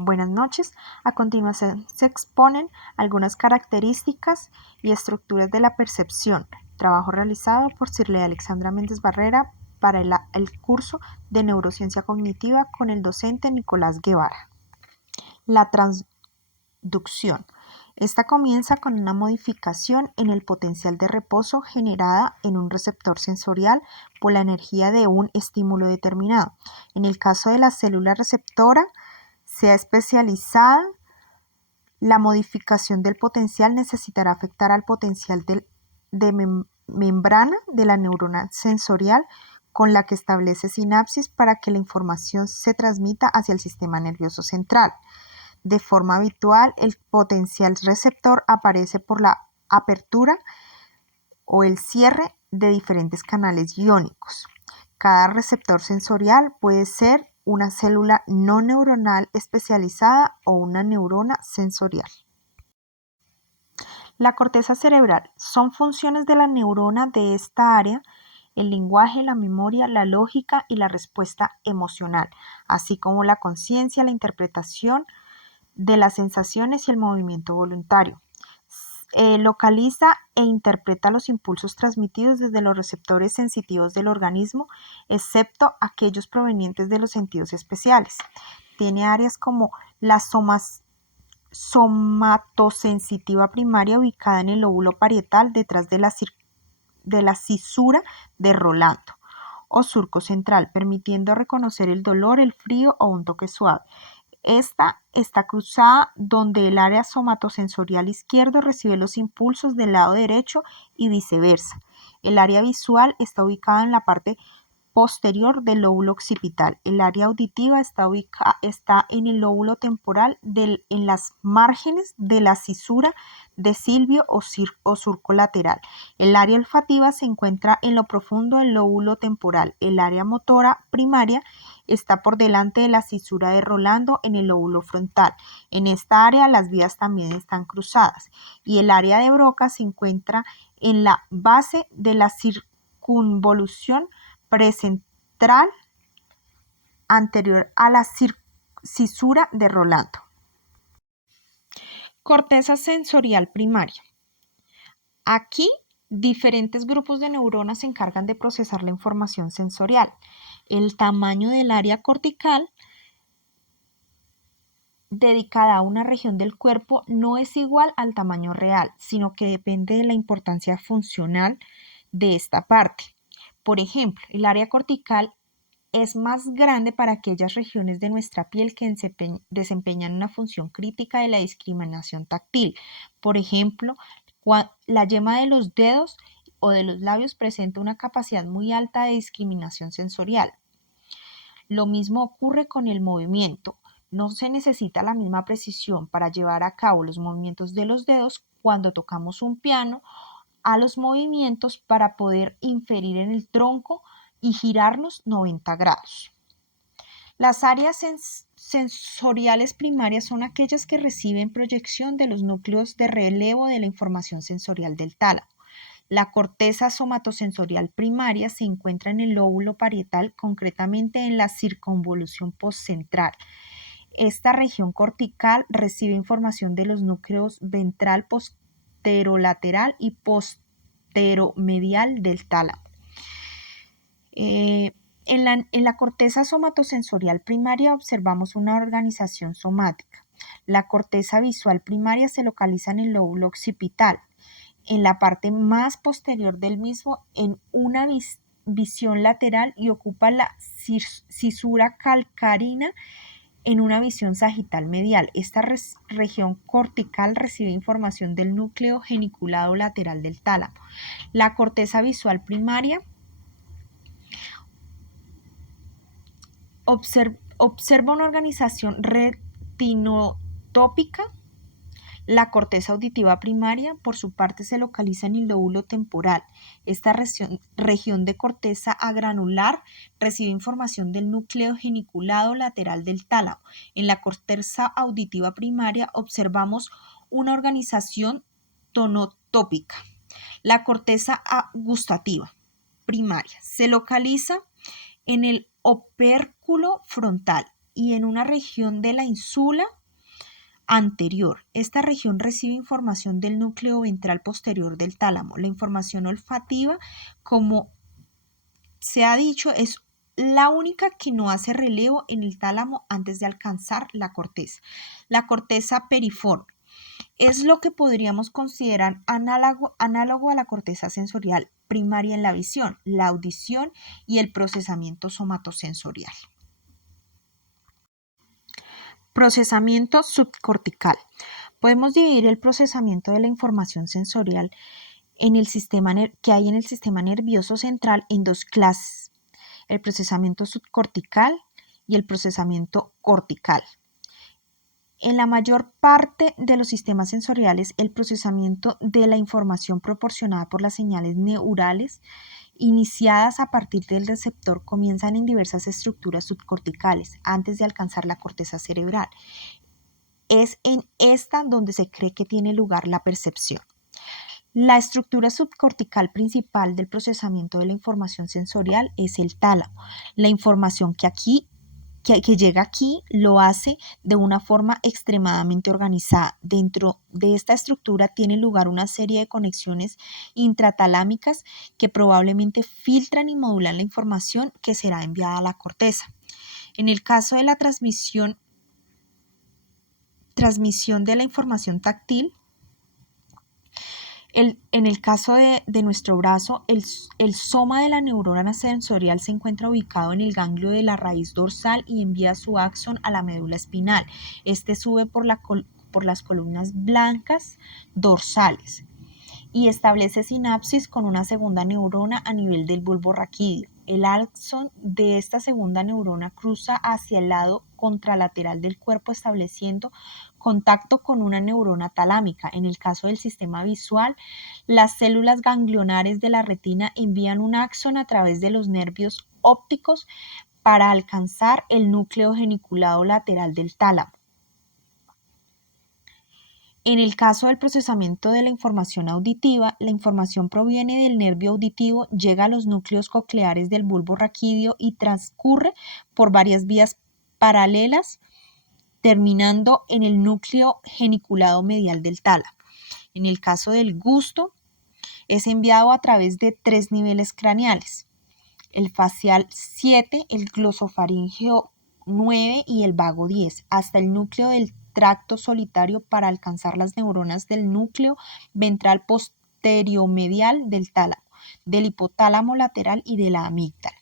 Buenas noches. A continuación se exponen algunas características y estructuras de la percepción, trabajo realizado por Sirley Alexandra Méndez Barrera para el curso de Neurociencia Cognitiva con el docente Nicolás Guevara. La transducción. Esta comienza con una modificación en el potencial de reposo generada en un receptor sensorial por la energía de un estímulo determinado. En el caso de la célula receptora, sea especializada, la modificación del potencial necesitará afectar al potencial de membrana de la neurona sensorial con la que establece sinapsis para que la información se transmita hacia el sistema nervioso central. De forma habitual, el potencial receptor aparece por la apertura o el cierre de diferentes canales iónicos. Cada receptor sensorial puede ser una célula no neuronal especializada o una neurona sensorial. La corteza cerebral son funciones de la neurona de esta área: el lenguaje, la memoria, la lógica y la respuesta emocional, así como la conciencia, la interpretación de las sensaciones y el movimiento voluntario. Localiza e interpreta los impulsos transmitidos desde los receptores sensitivos del organismo, excepto aquellos provenientes de los sentidos especiales. Tiene áreas como la somatosensitiva primaria, ubicada en el lóbulo parietal detrás de la cisura de Rolando, o surco central, permitiendo reconocer el dolor, el frío o un toque suave. Esta está cruzada donde el área somatosensorial izquierdo recibe los impulsos del lado derecho y viceversa. El área visual está ubicada en la parte posterior del lóbulo occipital. El área auditiva está en el lóbulo temporal en las márgenes de la cisura de Silvio o surco lateral. El área olfativa se encuentra en lo profundo del lóbulo temporal. El área motora primaria está por delante de la cisura de Rolando en el lóbulo frontal. En esta área las vías también están cruzadas. Y el área de Broca se encuentra en la base de la circunvolución precentral anterior a la cisura de Rolando. Corteza sensorial primaria. Aquí, diferentes grupos de neuronas se encargan de procesar la información sensorial. El tamaño del área cortical dedicada a una región del cuerpo no es igual al tamaño real, sino que depende de la importancia funcional de esta parte. Por ejemplo, el área cortical es más grande para aquellas regiones de nuestra piel que desempeñan una función crítica de la discriminación táctil. Por ejemplo, la yema de los dedos o de los labios presenta una capacidad muy alta de discriminación sensorial. Lo mismo ocurre con el movimiento. No se necesita la misma precisión para llevar a cabo los movimientos de los dedos cuando tocamos un piano a los movimientos para poder inferir en el tronco y girarnos 90 grados. Las áreas sensoriales primarias son aquellas que reciben proyección de los núcleos de relevo de la información sensorial del tálamo. La corteza somatosensorial primaria se encuentra en el lóbulo parietal, concretamente en la circunvolución postcentral. Esta región cortical recibe información de los núcleos ventral, posterolateral y posteromedial del tálamo. En la corteza somatosensorial primaria observamos una organización somática. La corteza visual primaria se localiza en el lóbulo occipital, en la parte más posterior del mismo, en una visión lateral, y ocupa la cisura calcarina en una visión sagital medial. Esta región cortical recibe información del núcleo geniculado lateral del tálamo. La corteza visual primaria observa una organización retinotópica. La corteza auditiva primaria, por su parte, se localiza en el lóbulo temporal. Esta región de corteza agranular recibe información del núcleo geniculado lateral del tálamo. En la corteza auditiva primaria observamos una organización tonotópica. La corteza gustativa primaria se localiza en el opérculo frontal y en una región de la ínsula anterior. Esta región recibe información del núcleo ventral posterior del tálamo. La información olfativa, como se ha dicho, es la única que no hace relevo en el tálamo antes de alcanzar la corteza. La corteza periforme es lo que podríamos considerar análogo a la corteza sensorial primaria en la visión, la audición y el procesamiento somatosensorial. Procesamiento subcortical. Podemos dividir el procesamiento de la información sensorial que hay en el sistema nervioso central en dos clases: el procesamiento subcortical y el procesamiento cortical. En la mayor parte de los sistemas sensoriales, el procesamiento de la información proporcionada por las señales neurales iniciadas a partir del receptor comienzan en diversas estructuras subcorticales antes de alcanzar la corteza cerebral. Es en esta donde se cree que tiene lugar la percepción. La estructura subcortical principal del procesamiento de la información sensorial es el tálamo. La información que llega aquí lo hace de una forma extremadamente organizada. Dentro de esta estructura tiene lugar una serie de conexiones intratalámicas que probablemente filtran y modulan la información que será enviada a la corteza. En el caso de la transmisión de la información táctil, en el caso de nuestro brazo, el soma de la neurona sensorial se encuentra ubicado en el ganglio de la raíz dorsal y envía su axón a la médula espinal. Este sube por las columnas blancas dorsales y establece sinapsis con una segunda neurona a nivel del bulbo raquídeo. El axón de esta segunda neurona cruza hacia el lado contralateral del cuerpo estableciendo contacto con una neurona talámica. En el caso del sistema visual, las células ganglionares de la retina envían un axón a través de los nervios ópticos para alcanzar el núcleo geniculado lateral del tálamo. En el caso del procesamiento de la información auditiva, la información proviene del nervio auditivo, llega a los núcleos cocleares del bulbo raquídeo y transcurre por varias vías paralelas, terminando en el núcleo geniculado medial del tálamo. En el caso del gusto, es enviado a través de 3 niveles craneales: el facial 7, el glosofaríngeo 9 y el vago 10, hasta el núcleo del tracto solitario para alcanzar las neuronas del núcleo ventral posterior-medial del tálamo, del hipotálamo lateral y de la amígdala.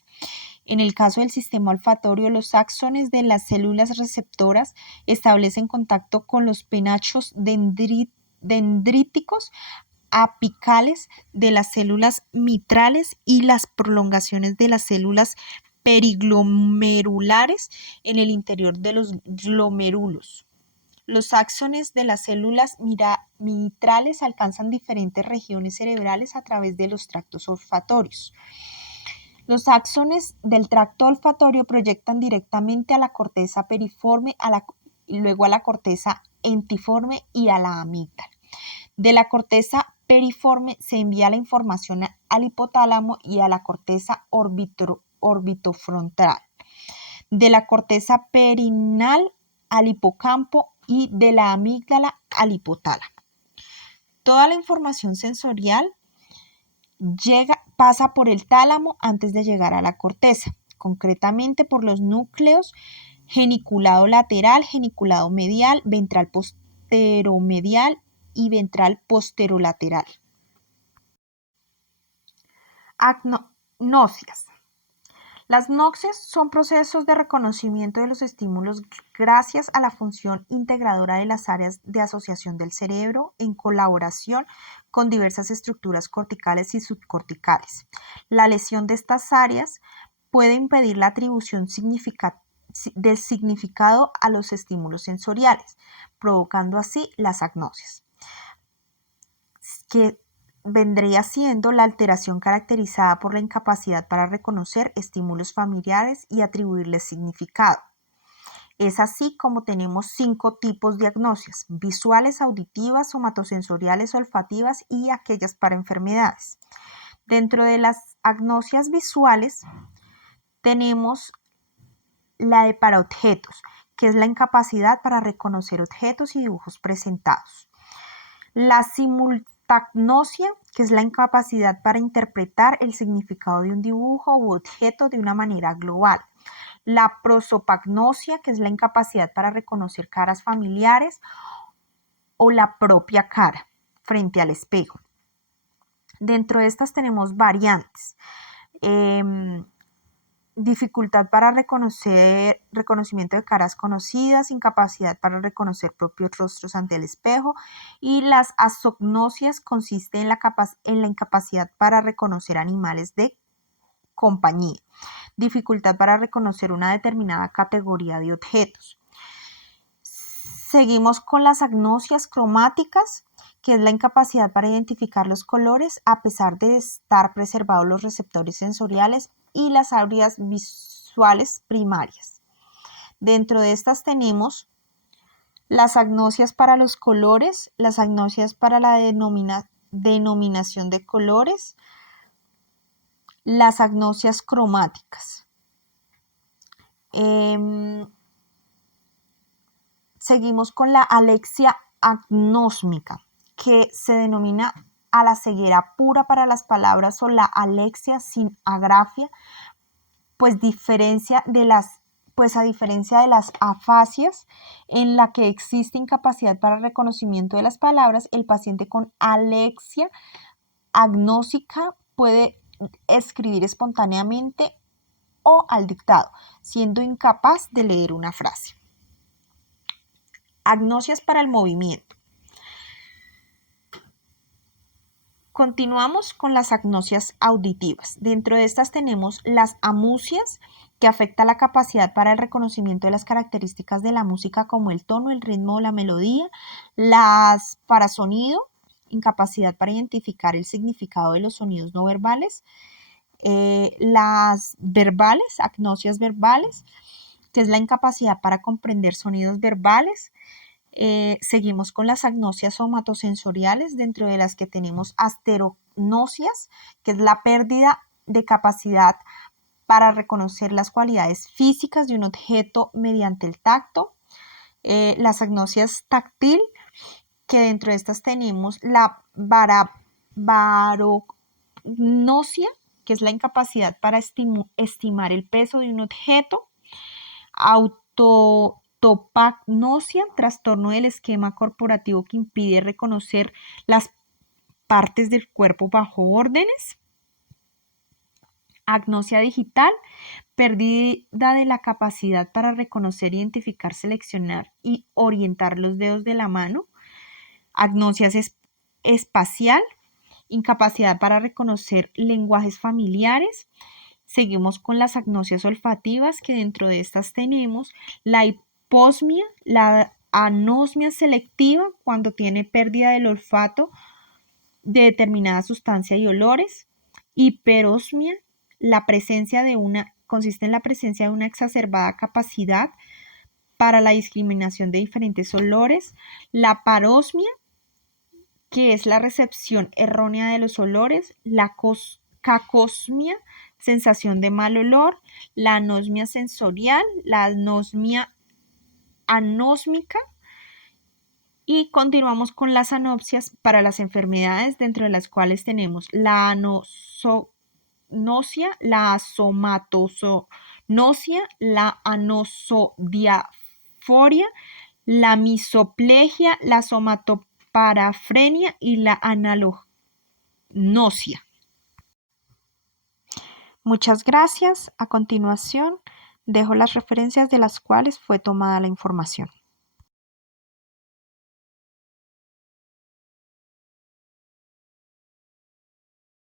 En el caso del sistema olfatorio, los axones de las células receptoras establecen contacto con los penachos dendríticos apicales de las células mitrales y las prolongaciones de las células periglomerulares en el interior de los glomérulos. Los axones de las células mitrales alcanzan diferentes regiones cerebrales a través de los tractos olfatorios. Los axones del tracto olfatorio proyectan directamente a la corteza periforme, luego a la corteza entiforme y a la amígdala. De la corteza periforme se envía la información al hipotálamo y a la corteza orbitofrontal. De la corteza perineal al hipocampo y de la amígdala al hipotálamo. Toda la información sensorial pasa por el tálamo antes de llegar a la corteza, concretamente por los núcleos geniculado lateral, geniculado medial, ventral posteromedial y ventral posterolateral. Agnoxias. Las gnoxias son procesos de reconocimiento de los estímulos gracias a la función integradora de las áreas de asociación del cerebro en colaboración con diversas estructuras corticales y subcorticales. La lesión de estas áreas puede impedir la atribución del significado a los estímulos sensoriales, provocando así las agnosias, que vendría siendo la alteración caracterizada por la incapacidad para reconocer estímulos familiares y atribuirles significado. Es así como tenemos 5 tipos de agnosias: visuales, auditivas, somatosensoriales, olfativas y aquellas para enfermedades. Dentro de las agnosias visuales tenemos la de para objetos. que es la incapacidad para reconocer objetos y dibujos presentados. La simultagnosia, que es la incapacidad para interpretar el significado de un dibujo u objeto de una manera global. La prosopagnosia, que es la incapacidad para reconocer caras familiares o la propia cara frente al espejo. Dentro de estas tenemos variantes. Dificultad para reconocimiento de caras conocidas, incapacidad para reconocer propios rostros ante el espejo, y las asognosias consiste en la incapacidad para reconocer animales de compañía, dificultad para reconocer una determinada categoría de objetos. Seguimos con las agnosias cromáticas, que es la incapacidad para identificar los colores a pesar de estar preservados los receptores sensoriales y las áreas visuales primarias. Dentro de estas tenemos las agnosias para los colores, las agnosias para la denominación de colores, las agnosias cromáticas. Seguimos con la alexia agnósmica, que se denomina a la ceguera pura para las palabras o la alexia sin agrafia, pues a diferencia de las afasias en la que existe incapacidad para reconocimiento de las palabras, el paciente con alexia agnósica puede escribir espontáneamente o al dictado, siendo incapaz de leer una frase. Agnosias para el movimiento. Continuamos con las agnosias auditivas. Dentro de estas tenemos las amusias, que afecta la capacidad para el reconocimiento de las características de la música como el tono, el ritmo o la melodía. Las para sonido, incapacidad para identificar el significado de los sonidos no verbales. Las verbales, agnosias verbales, que es la incapacidad para comprender sonidos verbales. Seguimos con las agnosias somatosensoriales, dentro de las que tenemos asterognosias, que es la pérdida de capacidad para reconocer las cualidades físicas de un objeto mediante el tacto. Las agnosias táctil, que dentro de estas tenemos la barognosia, que es la incapacidad para estimar el peso de un objeto. Autotopagnosia, trastorno del esquema corporativo que impide reconocer las partes del cuerpo bajo órdenes. Agnosia digital, pérdida de la capacidad para reconocer, identificar, seleccionar y orientar los dedos de la mano. Agnosia espacial, incapacidad para reconocer lenguajes familiares. Seguimos con las agnosias olfativas, que dentro de estas tenemos la hiposmia, la anosmia selectiva, cuando tiene pérdida del olfato de determinada sustancia y olores. Hiperosmia, consiste en la presencia de una exacerbada capacidad para la discriminación de diferentes olores. La parosmia, que es la recepción errónea de los olores. La cacosmia, sensación de mal olor. La anosmia sensorial, la anosmia anósmica. Y continuamos con las anopsias para las enfermedades, dentro de las cuales tenemos la anosognosia, la somatosognosia, la anosodiaforia, la misoplegia, la somatoparafrenia y la analognosia. Muchas gracias. A continuación, dejo las referencias de las cuales fue tomada la información.